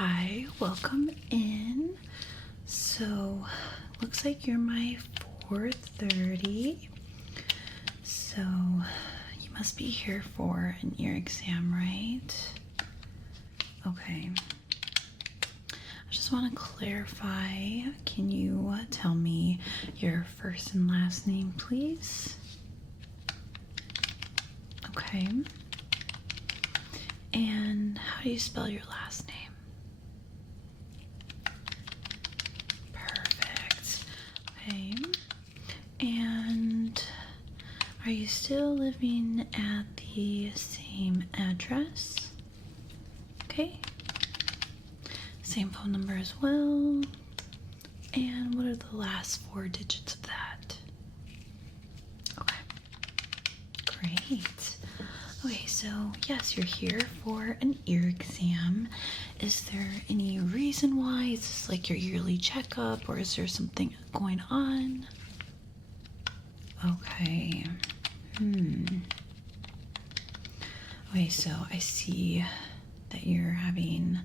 Hi, welcome in. So, looks like you're my 4:30. So, you must be here for an ear exam, right? Okay. I just want to clarify. Can you tell me your first and last name, please? Okay. And how do you spell your last name? Perfect. Okay. And are you still living at the same address? Okay. Same phone number as well. And what are the last 4 digits of that? Okay. Great. Okay, so yes, you're here for an ear exam. Is there any reason why? Is this like your yearly checkup, or is there something going on? Okay. Okay, so I see that you're having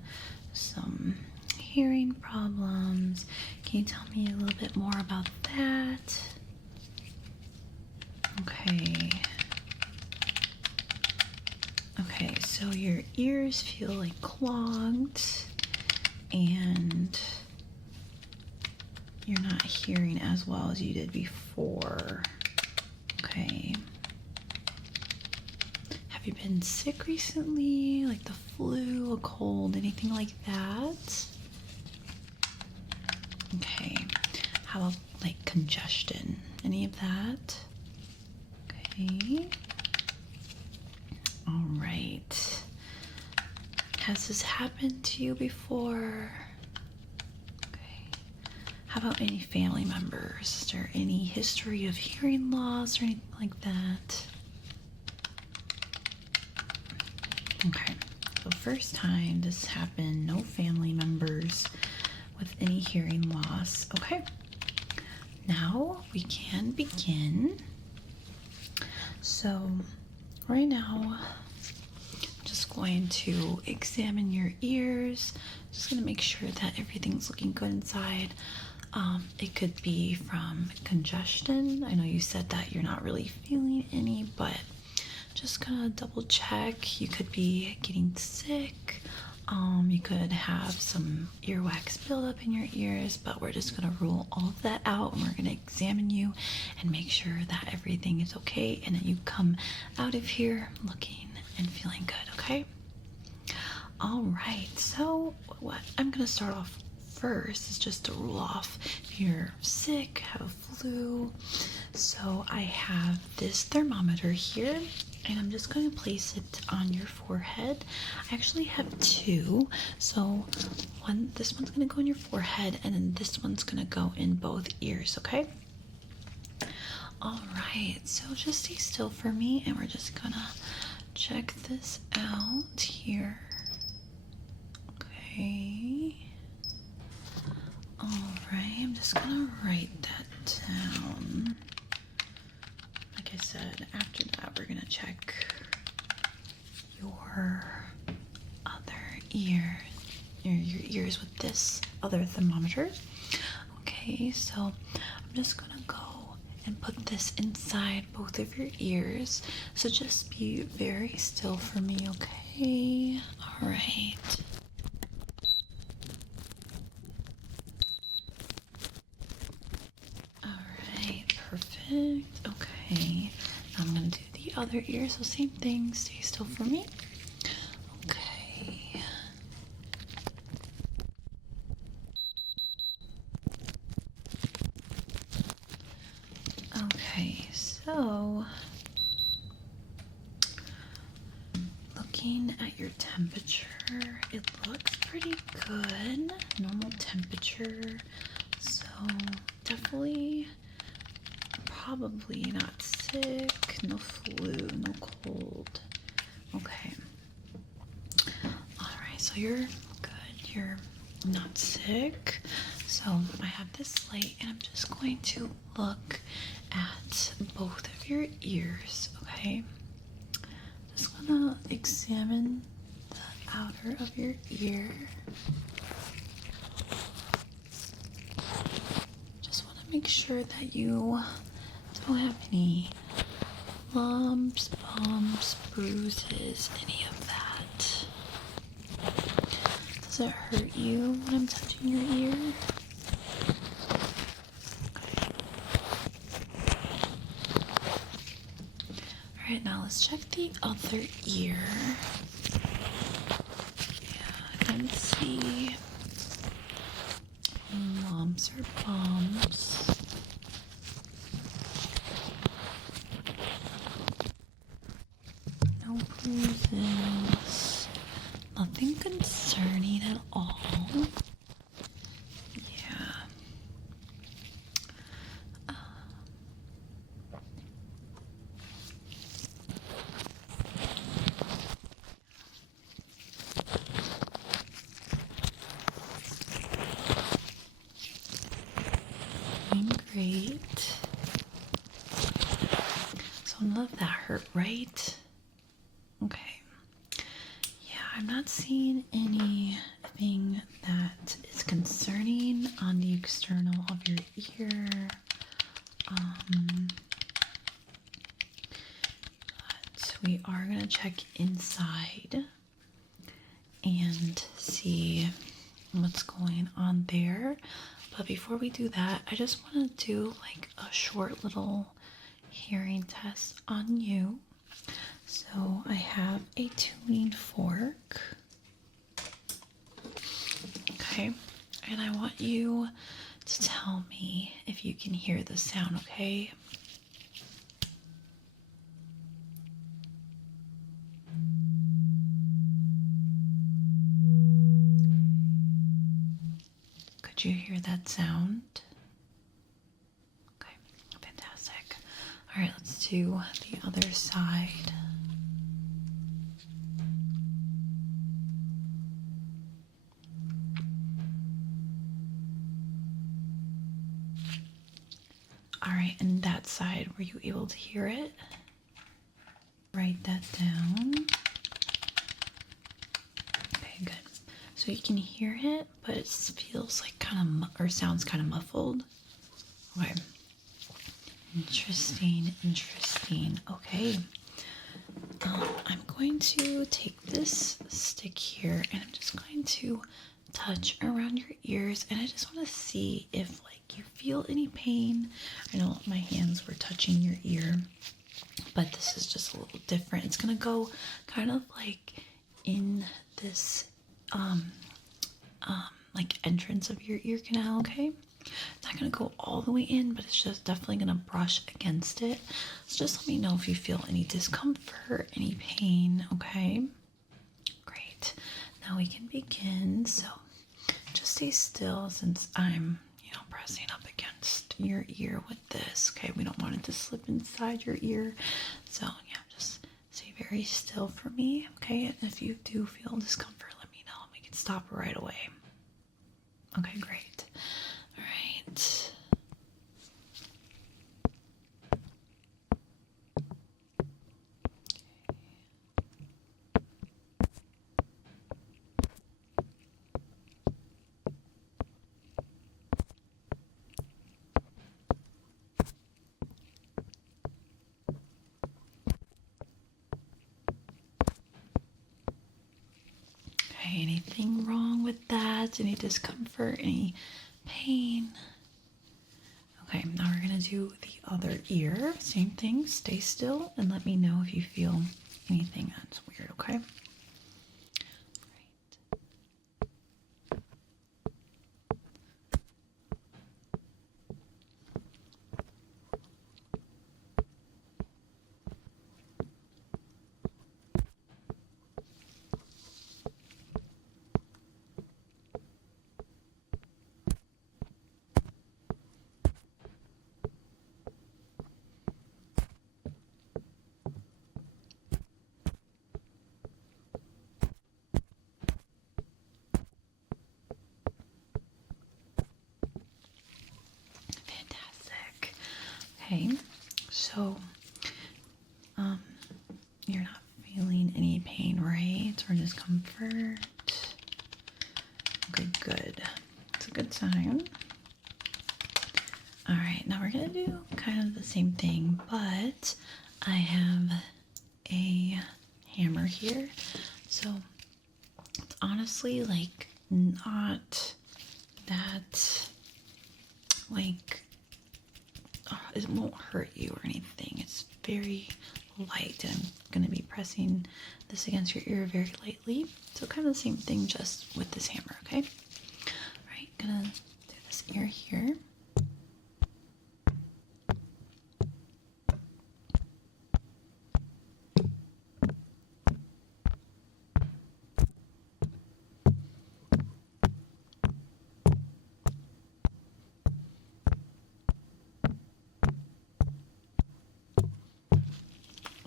some hearing problems. Can you tell me a little bit more about that? Okay. Okay, so your ears feel like clogged and you're not hearing as well as you did before. Okay. Have you been sick recently? Like the flu, a cold, anything like that? Okay. How about like congestion? Any of that? Okay. All right. Has this happened to you before? Okay. How about any family members? Is there any history of hearing loss or anything like that? Okay. So first time this happened, no family members with any hearing loss. Okay. Now we can begin. So right now, I'm just going to examine your ears. Just gonna make sure that everything's looking good inside. It could be from congestion. I know you said that you're not really feeling any, but just gonna double check. You could be getting sick. You could have some earwax buildup in your ears, but we're just gonna rule all of that out, and we're gonna examine you and make sure that everything is okay and that you come out of here looking and feeling good, okay? All right, so what I'm gonna start off first is just to rule off if you're sick, have a flu. So I have this thermometer here, and I'm just going to place it on your forehead. I actually have 2. So this one's going to go in your forehead, and then this one's going to go in both ears, okay? All right, so just stay still for me, and we're just going to check this out here. Okay. All right, I'm just going to write that down. Like I said, after that, we're gonna check your other ear, your ears with this other thermometer. Okay, so I'm just gonna go and put this inside both of your ears. So just be very still for me, okay? All right. Perfect. Okay. Now I'm gonna do the other ear. So same thing. Stay still for me. Okay. Okay. So looking at your temperature, it looks pretty good. Normal temperature. So definitely. Probably not sick, no flu, no cold. Okay. All right, so you're good. You're not sick. So I have this light, and I'm just going to look at both of your ears, okay? Just gonna examine the outer of your ear. Just want to make sure that you don't have any lumps, bumps, bruises, any of that. Does it hurt you when I'm touching your ear? Alright, now let's check the other ear. Yeah, I can see lumps or bumps. No bruises. Nothing concerning at all. Yeah. Doing great. So none of that hurt, right? Okay. Yeah, I'm not seeing anything that is concerning on the external of your ear. But we are going to check inside and see what's going on there. But before we do that, I just want to do like a short little hearing test on you. So I have a tuning fork. Okay, and I want you to tell me if you can hear the sound, okay? Could you hear that sound? Okay, fantastic. All right, let's do the other side. All right, and that side, were you able to hear it? Write that down. Okay, good. So you can hear it, but it feels like kind of, or sounds kind of muffled. Okay. Interesting, interesting. Okay. I'm going to take this stick here and I'm just going to touch around your ears, and I just want to see if like you feel any pain. I know my hands were touching your ear, but this is just a little different. It's gonna go kind of like in this like entrance of your ear canal, okay? It's not gonna go all the way in, but it's just definitely gonna brush against it. So just let me know if you feel any discomfort, any pain, okay? Great. Now we can begin. So just stay still since I'm, pressing up against your ear with this, okay? We don't want it to slip inside your ear. So yeah, just stay very still for me, okay? And if you do feel discomfort, let me know and we can stop right away. Okay, great. All right. Okay, anything wrong with that? Any discomfort? Any pain? Okay, now we're gonna do the other ear. Same thing, stay still and let me know if you feel anything that's weird, okay? any pain, right? Or discomfort? Okay, good. It's a good sign. All right, now we're gonna do kind of the same thing, but I have a hammer here. So it's honestly like not that like it won't hurt you or anything. It's very light, and I'm going to be pressing this against your ear very lightly. So kind of the same thing, just with this hammer, okay? All right, gonna do this ear here.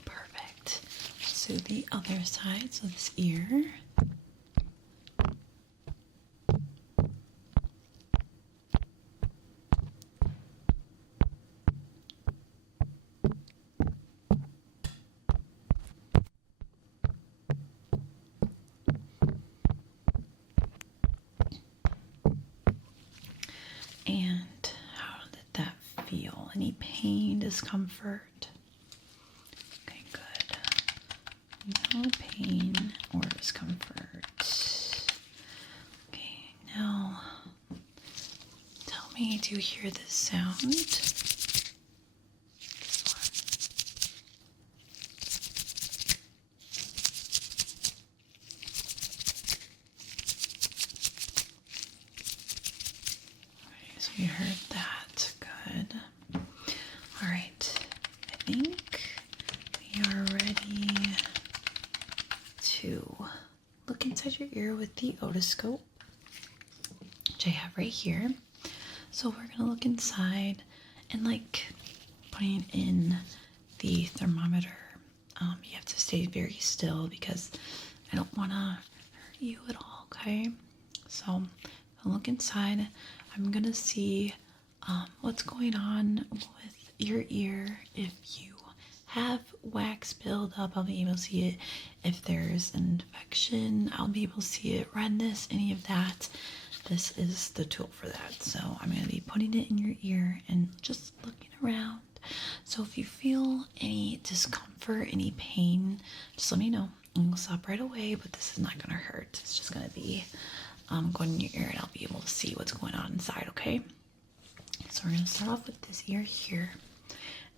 Perfect. So the other side, so this ear. And how did that feel? Any pain, discomfort? Okay, good. No pain or discomfort. Okay, now tell me, do you hear this sound? This one. Okay, so you heard that. Good. All right. I think we are ready to look inside your ear with the otoscope, which I have right here. So we're gonna look inside and like putting in the thermometer. You have to stay very still because I don't want to hurt you at all. Okay, so I'll look inside. I'm gonna see what's going on with your ear. If you have wax buildup, I'll be able to see it. If there's an infection, I'll be able to see it. Redness, any of that. This is the tool for that. So I'm going to be putting it in your ear and just looking around. So if you feel any discomfort, any pain, just let me know and we'll stop right away. But this is not going to hurt. It's just going to be going in your ear, and I'll be able to see what's going on inside, okay? So we're going to start off with this ear here.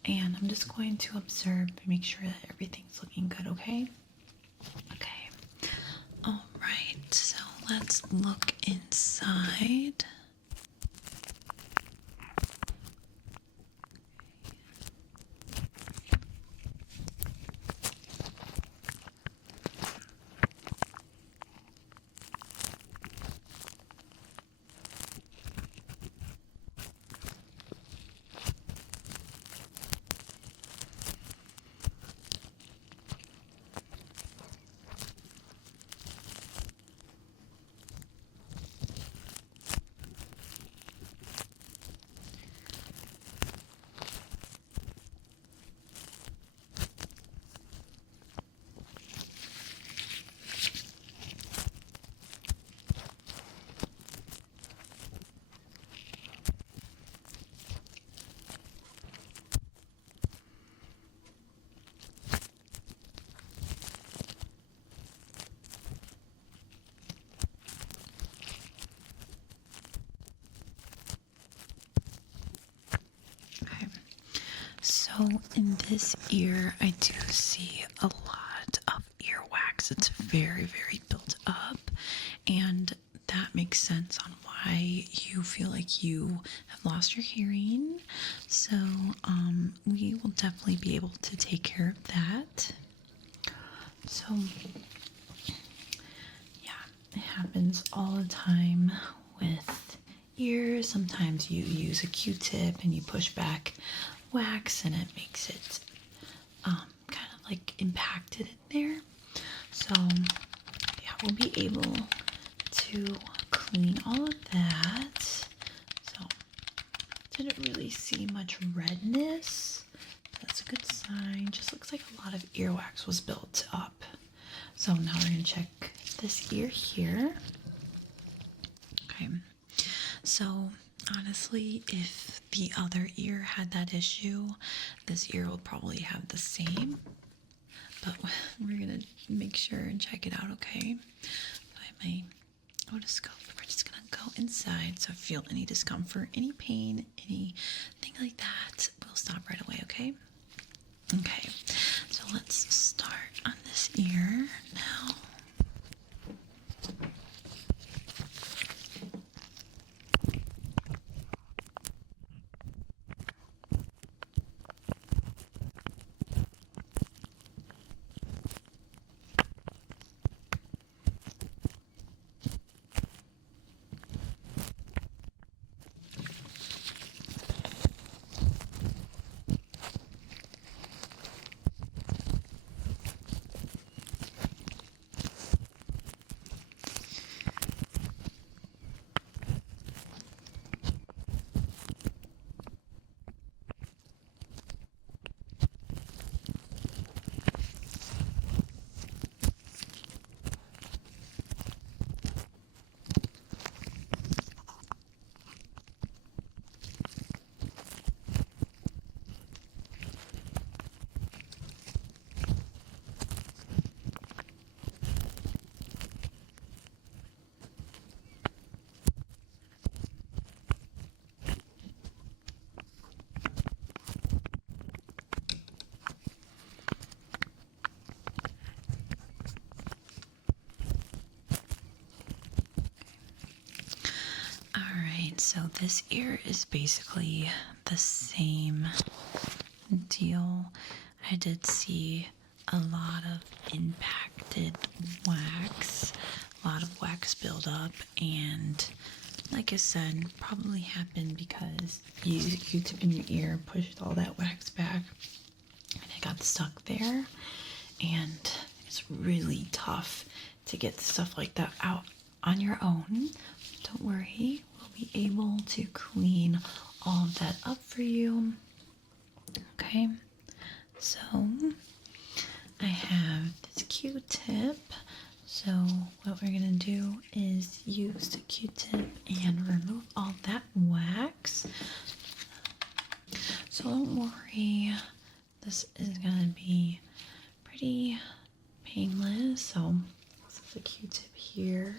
And I'm just going to observe and make sure that everything's looking good, okay? Okay. All right, so let's look inside. So in this ear, I do see a lot of earwax. It's very, very built up, and that makes sense on why you feel like you have lost your hearing. So we will definitely be able to take care of that. So yeah, it happens all the time with ears. Sometimes you use a Q-tip and you push back wax and it makes it kind of like impacted in there. So yeah, we'll be able to clean all of that. So didn't really see much redness. That's a good sign. Just looks like a lot of earwax was built up. So now we're gonna check this ear here. Okay, so honestly, if the other ear had that issue, this ear will probably have the same, but we're gonna make sure and check it out, okay? By my otoscope, we're just gonna go inside, so if you feel any discomfort, any pain, anything like that, we'll stop right away, okay? Okay, so let's start on this ear now. Alright, so this ear is basically the same deal. I did see a lot of impacted wax, a lot of wax buildup, and like I said, probably happened because you used a Q-tip in your ear, pushed all that wax back, and it got stuck there, and it's really tough to get stuff like that out on your own. Don't worry, we'll be able to clean all of that up for you. Okay, so I have this Q-tip. So what we're gonna do is use the Q-tip and remove all that wax. So don't worry, this is gonna be pretty painless. So this is a Q-tip here.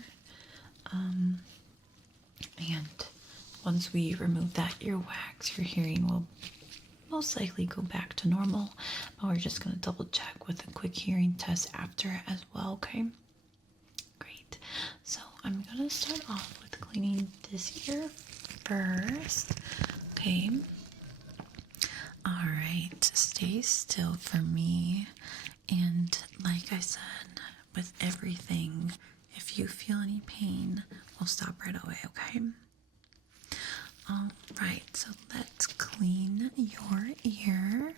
And once we remove that earwax, your hearing will most likely go back to normal, but we're just going to double check with a quick hearing test after as well, okay? Great. So I'm going to start off with cleaning this ear first, okay? All right, stay still for me. And like I said, with everything, if you feel any pain, we'll stop right away, okay? All right, so let's clean your ear.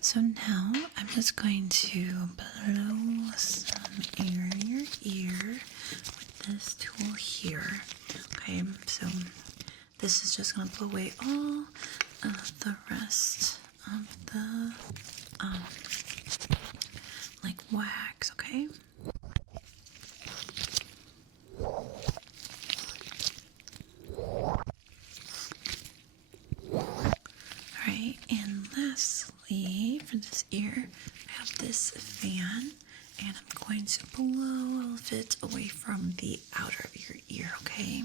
So now I'm just going to blow some air in your ear with this tool here. Okay, so this is just going to blow away all of the rest of the like wax, okay? Alright, and lastly, for this ear, I have this fan, and I'm going to blow all of it away from the outer of your ear, okay?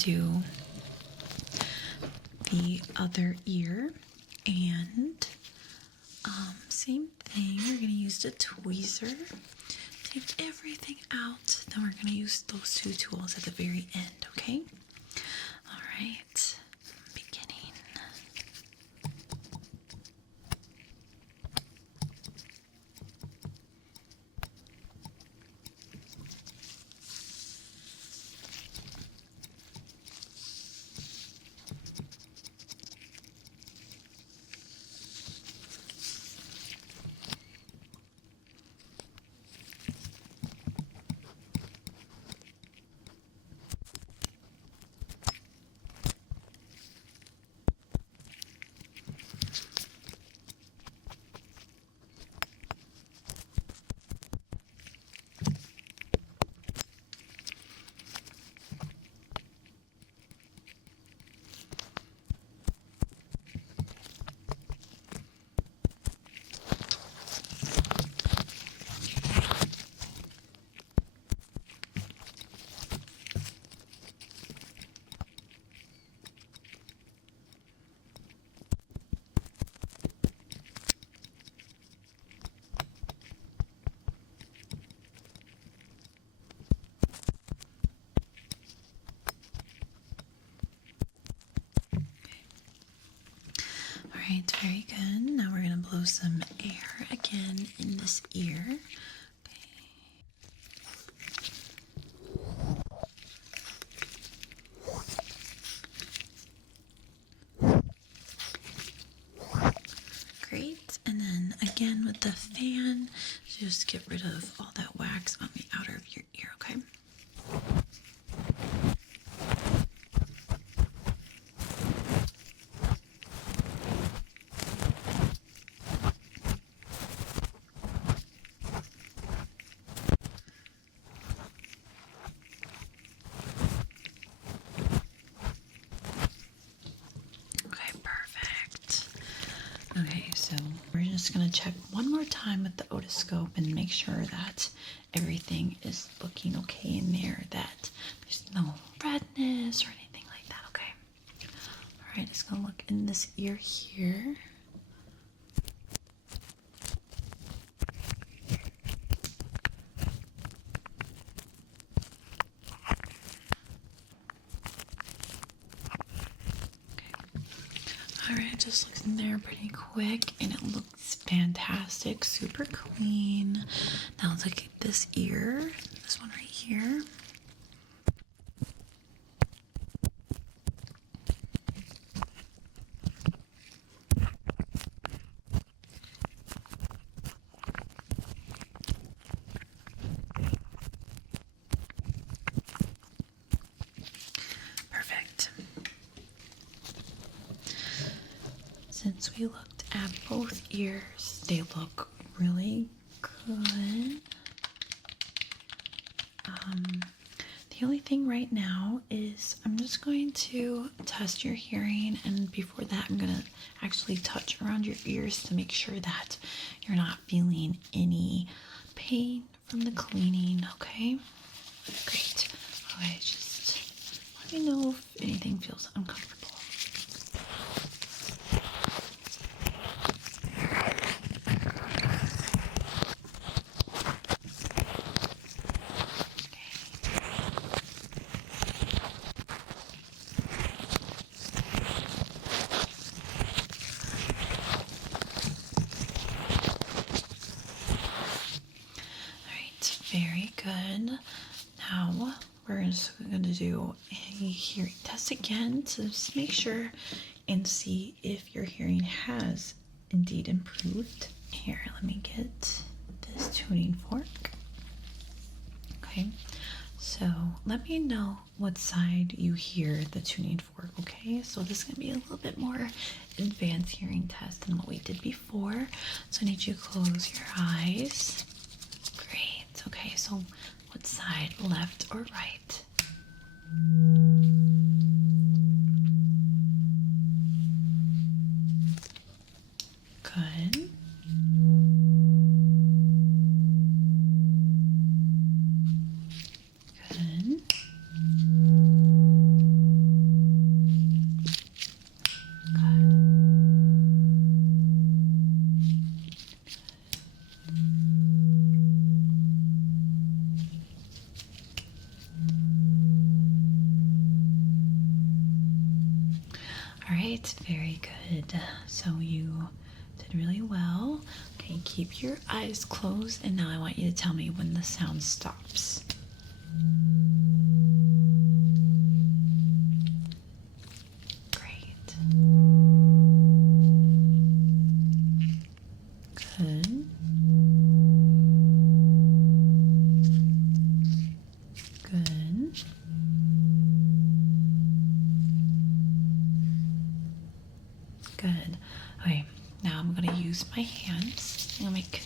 do the other ear, and same thing. We're going to use the tweezer. Take everything out. Then we're going to use those two tools at the very end, okay? All right. Beginning. All right, very good. Now we're going to blow some air again in this ear. Great. And then again with the fan, just get rid of all that wax on the outer of your ear, okay? Okay, perfect. Okay, so we're just going to check one more time with the otoscope and make sure that everything is looking okay in there, that there's no redness or anything like that, okay? All right, just going to look in this ear here. All right, just looks in there pretty quick, and it looks fantastic, super clean. Now let's look at this ear, this one right here. Perfect. Since we looked at both ears, they look really good. The only thing right now is I'm just going to test your hearing, and before that I'm going to actually touch around your ears to make sure that you're not feeling any pain from the cleaning, okay? Great. Okay, just let me know if anything feels uncomfortable. Very good. Now we're just going to do a hearing test again to just make sure and see if your hearing has indeed improved. Here, let me get this tuning fork. Okay, so let me know what side you hear the tuning fork, okay? So this is going to be a little bit more advanced hearing test than what we did before. So I need you to close your eyes. Great. Okay, so what side, left or right? Good. Good. right, very good. So you did really well. Okay, keep your eyes closed, and now I want you to tell me when the sound stops. Great. Good. Good. Good. Okay, now I'm going to use my hands. I'm going to make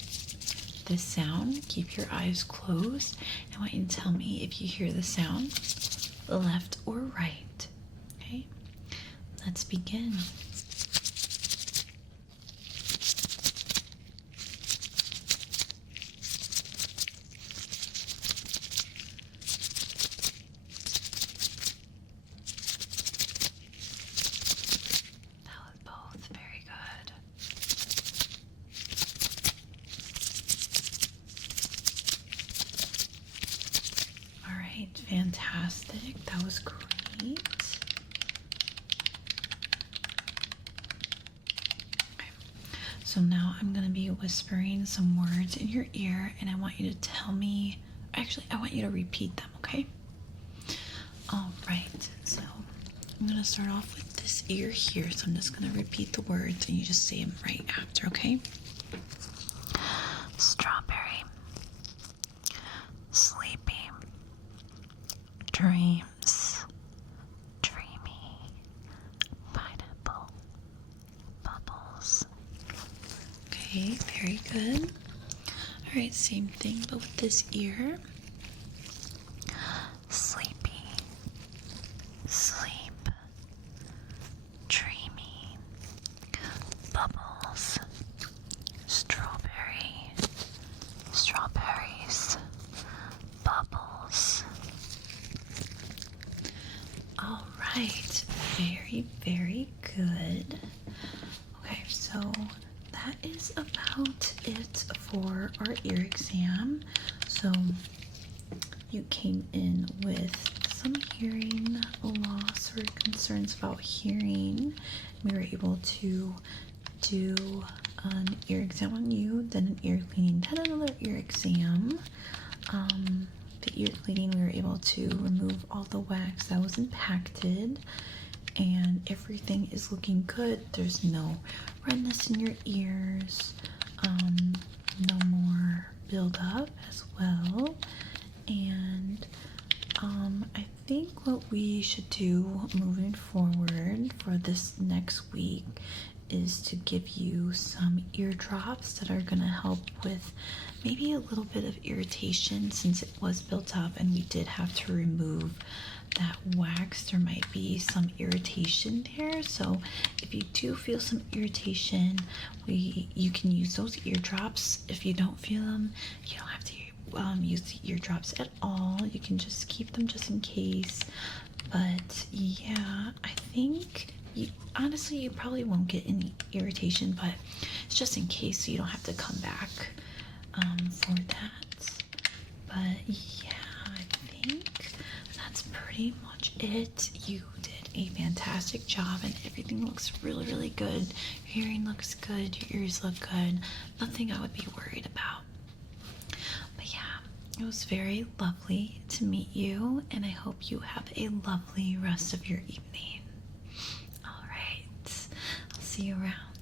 this sound. Keep your eyes closed. I want you to tell me if you hear the sound, left or right. Okay, let's begin. That was both very good. All right, fantastic. That was great. Okay. So now I'm going to be whispering some words in your ear, and I want you to tell me, actually, I want you to repeat them, okay? All right, so I'm going to start off with this ear here. So I'm just going to repeat the words, and you just say them right after, okay? Strawberry, sleepy, dreams, dreamy, pineapple, bubbles. Okay, very good. All right, same thing, but with this ear. Sleepy, sleep, dreamy, bubbles, strawberry, strawberries, bubbles. All right, very, very good. Okay, so that is about it for our ear exam. So you came in with some hearing loss or concerns about hearing. We were able to do an ear exam on you, then an ear cleaning, then another ear exam. The ear cleaning, we were able to remove all the wax that was impacted, and everything is looking good. There's no redness in your ears, no more buildup as well. And I think what we should do moving forward for this next week is to give you some ear drops that are going to help with maybe a little bit of irritation, since it was built up and we did have to remove that wax. There might be some irritation there, so if you do feel some irritation, you can use those ear drops. If you don't feel them, you don't have to use the ear drops at all. You can just keep them just in case. But yeah, I think honestly you probably won't get any irritation, but it's just in case, so you don't have to come back for that. But yeah, I think that's pretty much it. You did a fantastic job, and everything looks really, really good. Your hearing looks good, your ears look good. Nothing I would be worried about. But yeah, it was very lovely to meet you, and I hope you have a lovely rest of your evening. All right, I'll see you around.